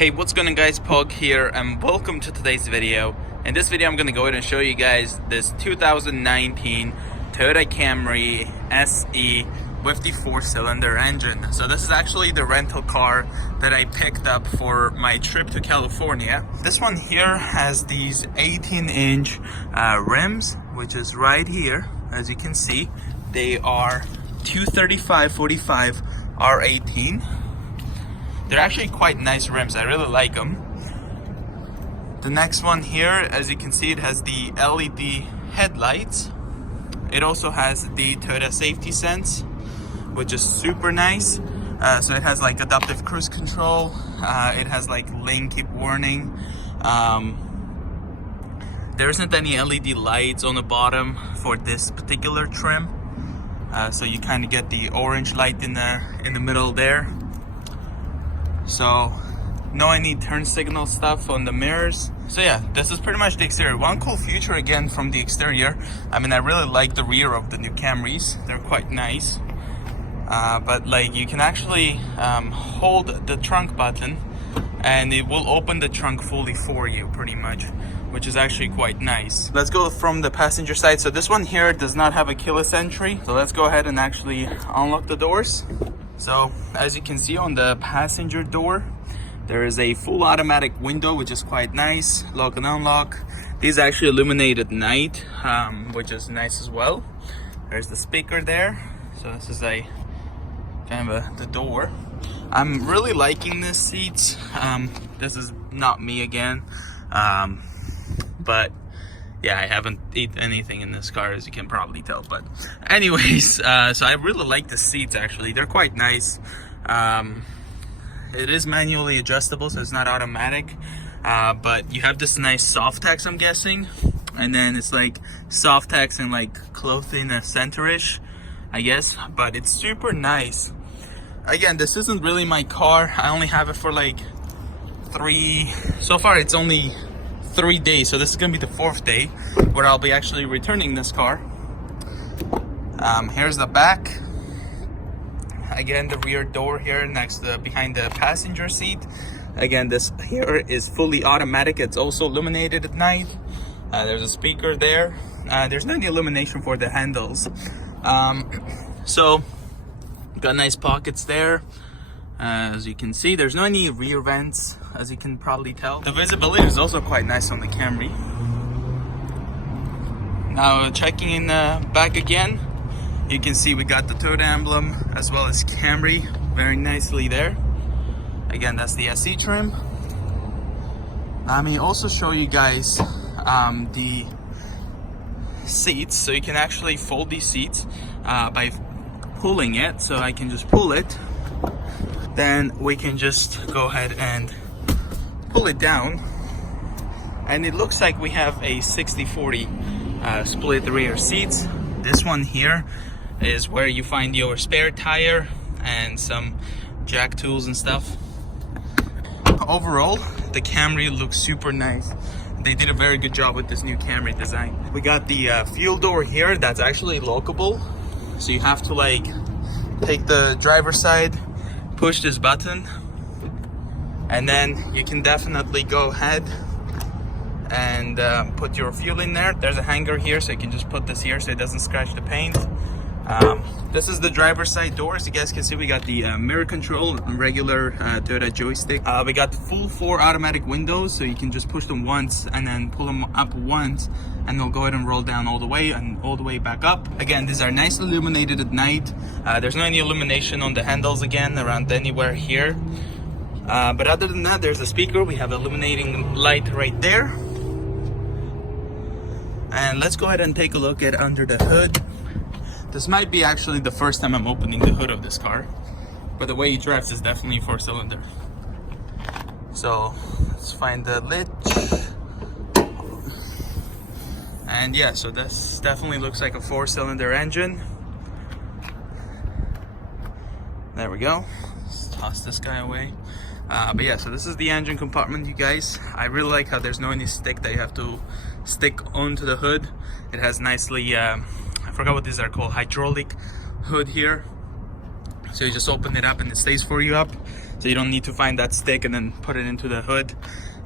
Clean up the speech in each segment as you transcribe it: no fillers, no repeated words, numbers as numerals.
Hey, what's going on guys, Pog here and welcome to today's video. In this video I'm going to go ahead and show you guys this 2019 Toyota Camry SE with the 4-cylinder engine. So this is actually the rental car that I picked up for my trip to California. This one here has these 18-inch rims, which is right here. As you can see, they are 235/45 R18. They're actually quite nice rims. I really like them. The next one here, as you can see, it has the LED headlights. It also has the Toyota Safety Sense, which is super nice. So it has like adaptive cruise control. It has like lane keep warning. There isn't any LED lights on the bottom for this particular trim. So you kind of get the orange light in the middle there. So no any turn signal stuff on the mirrors. So yeah, this is pretty much the exterior. One cool feature again from the exterior, I mean, I really like the rear of the new Camrys. They're quite nice. But like you can actually hold the trunk button and it will open the trunk fully for you pretty much, which is actually quite nice. Let's go from the passenger side. So this one here does not have a keyless entry. So let's go ahead and actually unlock the doors. So as you can see on the passenger door, there is a full automatic window, which is quite nice. Lock and unlock. These actually illuminate at night, which is nice as well. There's the speaker there. So this is a kind of the door. I'm really liking this seats. This is not me again, but yeah, I haven't eaten anything in this car, as you can probably tell. But anyways, so I really like the seats actually. They're quite nice. It is manually adjustable, so it's not automatic. But you have this nice soft text, I'm guessing. And then it's like soft text and like clothing center-ish, I guess. But it's super nice. Again, this isn't really my car. I only have it for like so far it's only 3 days, so this is gonna be the 4th day where I'll be actually returning this car. Here's the back. Again, the rear door here next behind the passenger seat. Again, this here is fully automatic. It's also illuminated at night. There's a speaker there. There's no illumination for the handles. So got nice pockets there. As you can see, there's no any rear vents, as you can probably tell. The visibility is also quite nice on the Camry. Now checking in the back again, you can see we got the Toyota emblem as well as Camry very nicely there. Again, that's the SE trim. Let me also show you guys the seats. So you can actually fold these seats by pulling it. So I can just pull it. Then we can just go ahead and pull it down, and it looks like we have a 60/40 split rear seats. This one here is where you find your spare tire and some jack tools and stuff. Overall, the Camry looks super nice. They did a very good job with this new Camry design. We got the fuel door here that's actually lockable, so you have to like take the driver's side, push this button, and then you can definitely go ahead and put your fuel in there. There's a hanger here, so you can just put this here so it doesn't scratch the paint. This is the driver's side door. As you guys can see, we got the mirror control, regular Toyota joystick. We got the full 4 automatic windows, so you can just push them once and then pull them up once, and they'll go ahead and roll down all the way and all the way back up. Again, these are nicely illuminated at night. There's no any illumination on the handles again around anywhere here. But other than that, there's a speaker. We have illuminating light right there. And let's go ahead and take a look at under the hood. This might be actually the first time I'm opening the hood of this car, but the way it drives is definitely 4-cylinder. So let's find the latch. And yeah, so this definitely looks like a 4-cylinder engine. There we go. Let's toss this guy away. But yeah, so this is the engine compartment, you guys. I really like how there's no any stick that you have to stick onto the hood. It has nicely I forgot what these are called, hydraulic hood here. So you just open it up and it stays for you up. So you don't need to find that stick and then put it into the hood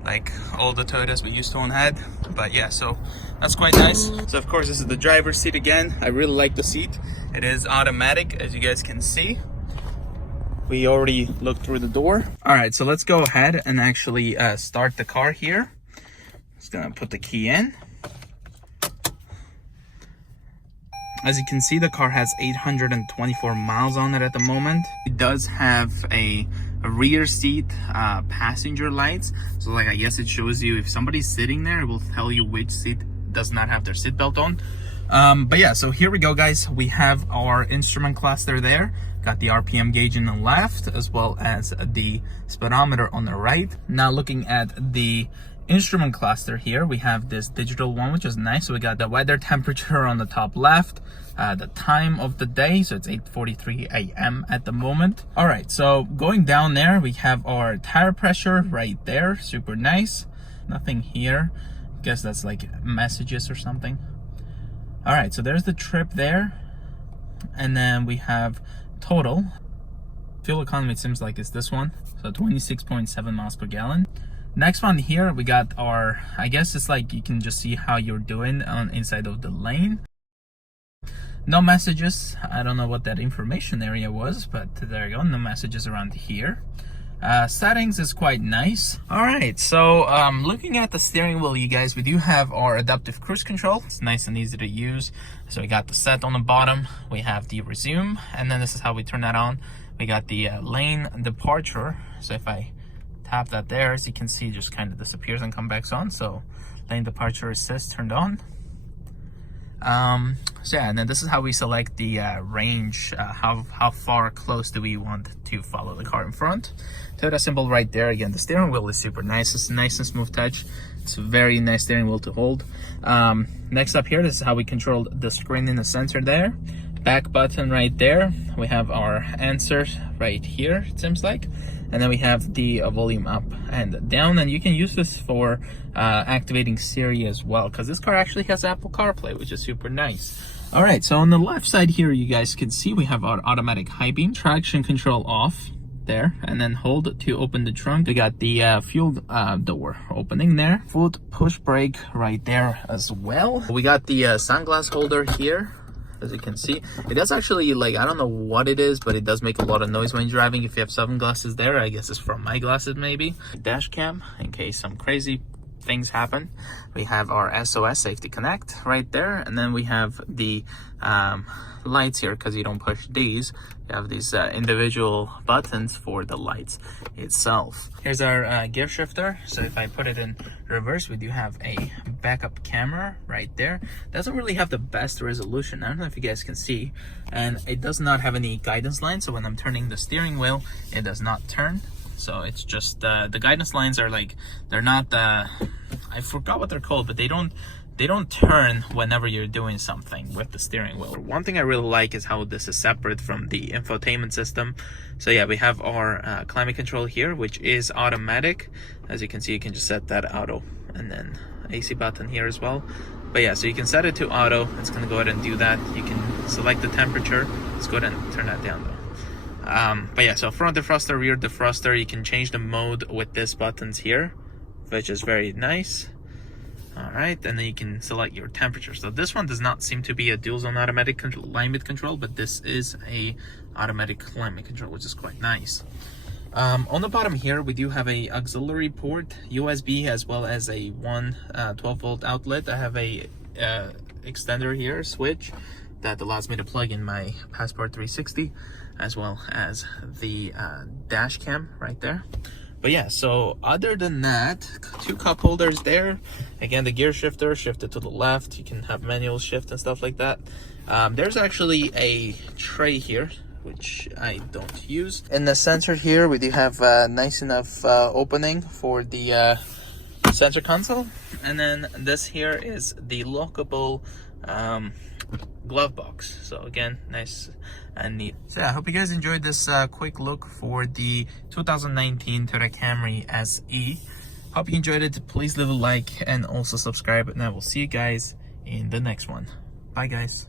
like all the Toyotas we used to own had. But yeah, so that's quite nice. So of course this is the driver's seat again. I really like the seat. It is automatic, as you guys can see. We already looked through the door. All right, so let's go ahead and actually start the car here. Just gonna put the key in. As you can see, the car has 824 miles on it at the moment. It does have a rear seat passenger lights. So like, I guess it shows you if somebody's sitting there, it will tell you which seat does not have their seatbelt on. But yeah, so here we go, guys. We have our instrument cluster there. Got the RPM gauge in the left, as well as the speedometer on the right. Now looking at the instrument cluster here, we have this digital one, which is nice. So we got the weather temperature on the top left, the time of the day, so it's 8:43 a.m. at the moment. All right, so going down there, we have our tire pressure right there. Super nice. Nothing here. Guess that's like messages or something. All right, so there's the trip there, and then we have total fuel economy. It seems like it's this one, so 26.7 miles per gallon. Next one here, we got our, I guess it's like you can just see how you're doing on inside of the lane. No messages. I don't know what that information area was, but there you go. No messages around here. Settings is quite nice. All right, so looking at the steering wheel, you guys, we do have our adaptive cruise control. It's nice and easy to use. So we got the set on the bottom. We have the resume, and then this is how we turn that on. We got the lane departure. So if I tap that there, as you can see, just kind of disappears and comes back on. So lane departure assist turned on. So yeah, and then this is how we select the range, how far close do we want to follow the car in front. Toyota symbol right there. Again, the steering wheel is super nice. It's a nice and smooth touch. It's a very nice steering wheel to hold. Next up here, this is how we control the screen in the sensor there. Back button right there. We have our answer right here, it seems like. And then we have the volume up and down, and you can use this for activating Siri as well, because this car actually has Apple CarPlay, which is super nice. All right, so on the left side here, you guys can see we have our automatic high beam, traction control off there, and then hold to open the trunk. We got the fuel door opening there, foot push brake right there as well. We got the sunglass holder here. As you can see, it does actually, like, I don't know what it is, but it does make a lot of noise when you're driving. If you have sunglasses there, I guess it's from my glasses maybe. Dash cam, in case some crazy things happen. We have our SOS Safety Connect right there, and then we have the lights here, because you don't push these. You have these individual buttons for the lights itself. Here's our gear shifter. So if I put it in reverse, we do have a backup camera right there. Doesn't really have the best resolution. I don't know if you guys can see, and it does not have any guidance lines. So when I'm turning the steering wheel, it does not turn. So it's just the guidance lines are like, they're not I forgot what they're called, but they don't turn whenever you're doing something with the steering wheel. One thing I really like is how this is separate from the infotainment system. So yeah, we have our climate control here, which is automatic. As you can see, you can just set that auto, and then AC button here as well. But yeah, so you can set it to auto. It's gonna go ahead and do that. You can select the temperature. Let's go ahead and turn that down though. But yeah, so front defroster, rear defroster, you can change the mode with these buttons here, which is very nice. All right, and then you can select your temperature. So this one does not seem to be a dual zone automatic climate control, but this is a automatic climate control, which is quite nice. On the bottom here, we do have a auxiliary port, USB, as well as a 12-volt outlet. I have a extender here, switch, that allows me to plug in my Passport 360, as well as the dash cam right there. But yeah, so other than that, 2 cup holders there. Again, the gear shifter shifted to the left. You can have manual shift and stuff like that. There's actually a tray here, which I don't use. In the sensor here, we do have a nice enough opening for the sensor console. And then this here is the lockable glove box. So again, nice and neat. So yeah, I hope you guys enjoyed this quick look for the 2019 Toyota Camry SE. Hope you enjoyed it. Please leave a like and also subscribe, and I will see you guys in the next one. Bye guys.